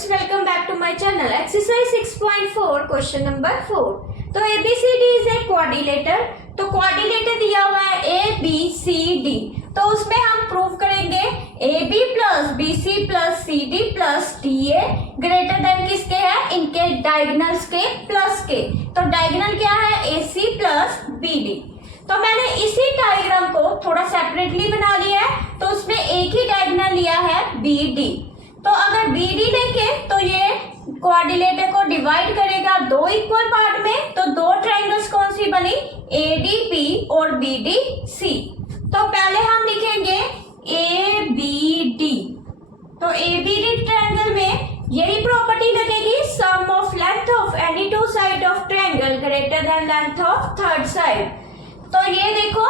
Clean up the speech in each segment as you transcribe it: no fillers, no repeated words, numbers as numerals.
Students, welcome back to my channel. Exercise 6.4 question number 4। तो ABCD is a quadrilateral. तो quadrilateral दिया हुआ है ABCD, तो उसमें हम प्रूव करेंगे AB plus BC plus CD plus DA greater than किसके है, इनके डायगोनल्स के प्लस के। तो डायगोनल क्या है, AC प्लस BD। तो मैंने इसी डायग्राम को थोड़ा सेपरेटली बना लिया है, तो उसमें एक ही डायगोनल लिया है BD। तो अगर BD देखें तो ये क्वाड्रिलेटर को डिवाइड करेगा दो इक्वल पार्ट में। तो दो ट्रायंगल्स कौन सी बनी, ADB और BDC। तो पहले हम लिखेंगे ABD। तो ABD ट्रायंगल में यही प्रॉपर्टी लगेगी, sum of length of any two side of triangle greater than length of third side. तो ये देखो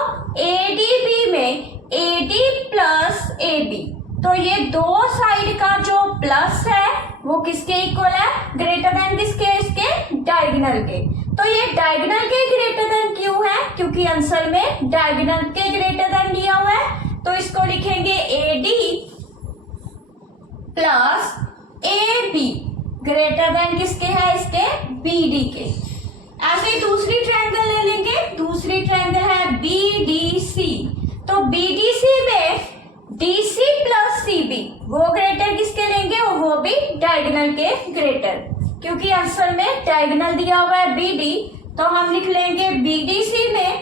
ADB में AD प्लस AB, तो ये दो साइड का जो प्लस है वो किसके इक्वल है, ग्रेटर देन किसके, इसके डायगोनल के। तो ये डायगोनल के ग्रेटर देन क्यों है, क्योंकि आंसर में डायगोनल के ग्रेटर देन दिया हुआ है। तो इसको लिखेंगे AD plus AB greater than किसके है, इसके BD के। ऐसे ही दूसरी ट्रायंगल ले लेंगे, दूसरी ट्रायंगल है BDC। तो BDC में DC प्लस CB वो ग्रेटर किसके लेंगे, वो भी डायगोनल के ग्रेटर, क्योंकि आंसर में डायगोनल दिया हुआ है BD। तो हम लिख लेंगे BDC में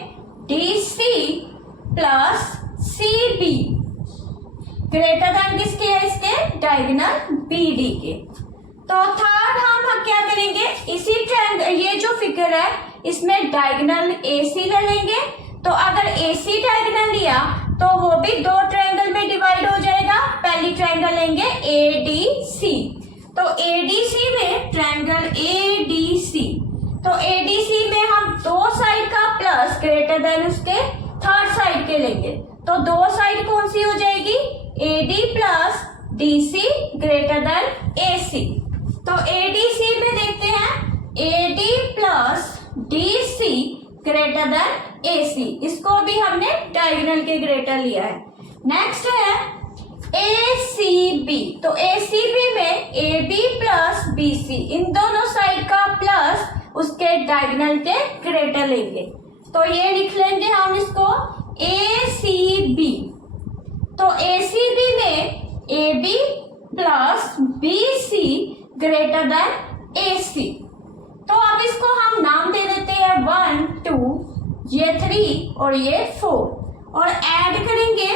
DC plus CB greater than किसके है, इसके डायगोनल BD के। तो थर्ड हम क्या करेंगे, इसी ट्रायंगल, ये जो फिगर है इसमें डायगोनल AC ले लेंगे। तो अगर AC डायगोनल लिया तो वो भी दो ट्रायंगल में डिवाइड हो जाएगा। पहली ट्रायंगल लेंगे ADC। तो ADC में ट्रायंगल ADC, तो ADC में हम दो साइड का प्लस ग्रेटर देन उसके थर्ड साइड के लेंगे। तो दो साइड कौन सी हो जाएगी, AD plus DC greater than AC। तो ADC में देखते हैं AD plus DC greater than AC, इसको भी हमने डायगोनल के ग्रेटर लिया है। नेक्स्ट है ACB। तो ACB में AB प्लस BC इन दोनों साइड का प्लस उसके डायगोनल के ग्रेटर लेंगे। तो ये लिख लेंगे हम इसको ACB। तो ACB में AB plus BC greater than AC। तो अब इसको हम नाम दे देते हैं 1 2, ये 3 और ये 4, और ऐड करेंगे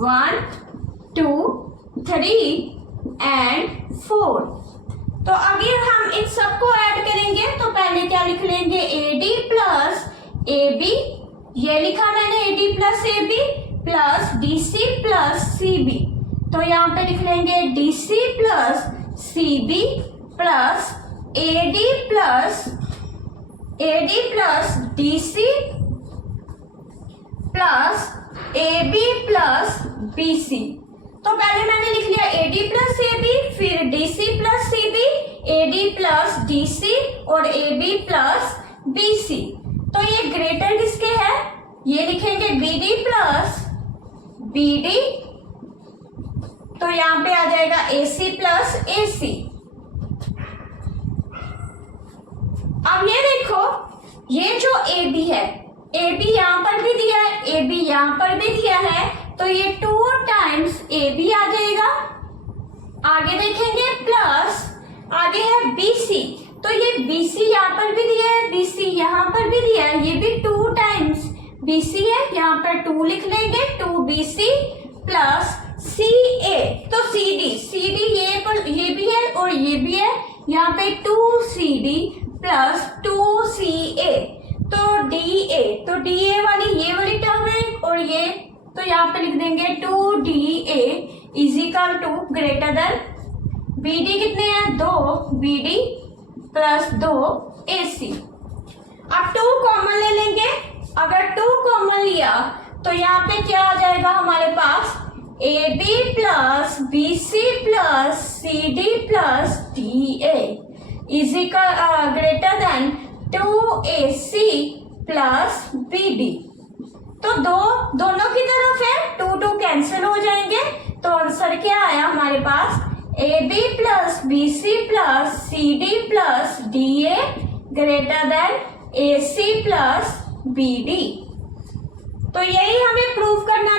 1 2 3 एंड 4। तो अगर हम इन सबको ऐड करेंगे तो पहले क्या लिख लेंगे, AD प्लस AB, ये लिखा मैंने AD plus AB plus DC plus CB। तो यहाँ पे लिख लेंगे DC plus CB plus AD plus DC plus AB plus BC। तो पहले मैंने लिख लिया AD प्लस AB, फिर DC plus CB, AD plus DC और AB प्लस BC। तो ये ग्रेटर किसके है, ये लिखेंगे BD प्लस BD। तो यहाँ पे आ जाएगा AC प्लस AC। अब ये देखो, ये जो AB है, AB यहाँ पर भी दिया है, AB यहाँ पर भी दिया है, तो ये 2 टाइम्स AB आ जाएगा। आगे देखेंगे प्लस, आगे है BC। तो ये BC यहाँ पर भी दिया है, BC यहाँ पर भी दिया है, ये भी 2 टाइम्स BC है, यहाँ पर 2 लिख लेंगे, 2BC प्लस CA। तो CD ये भी है और ये भी है, यहाँ पे 2CD प्लस 2CA। तो DA, तो DA वाली ये वाली टर्म है, और ये तो यहाँ पे लिख देंगे 2DA is equal to greater than BD कितने हैं, 2 BD प्लस 2 AC। अब 2 कॉमन ले लेंगे। अगर 2 कॉमन लिया तो यहाँ पे क्या आ जाएगा हमारे पास, AB plus BC plus CD plus DA is equal greater than 2AC plus BD। तो दोनों की तरफ है, 2 2 कैंसिल हो जाएंगे। तो आंसर क्या आया हमारे पास, A B plus B C plus C D plus D A greater than A C plus B D. तो यही हमें प्रूव करना